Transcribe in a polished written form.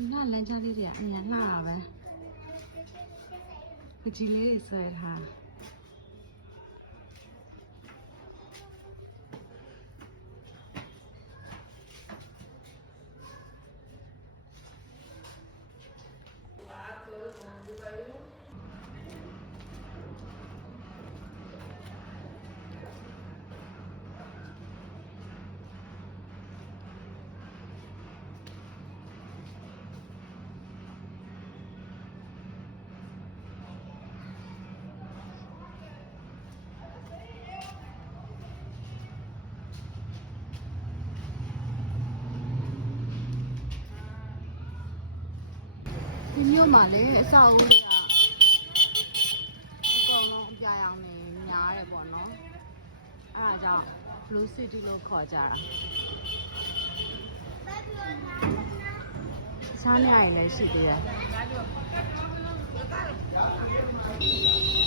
ဒီကလမ်းကြားလေးတွေကအများလှတာပဲပကြီးလေးတွေဆွဲထားဒီမြို့မှာလည်းအဆောက်အဦတွေကအကုန်လုံးအပြာရောင်နေများတယ်ပေါ့နော်အဲ့ဒါကြောင့် Blue City လို့ခေါ်ကြတာစားနေရရင်လည်းရှိသေးတယ်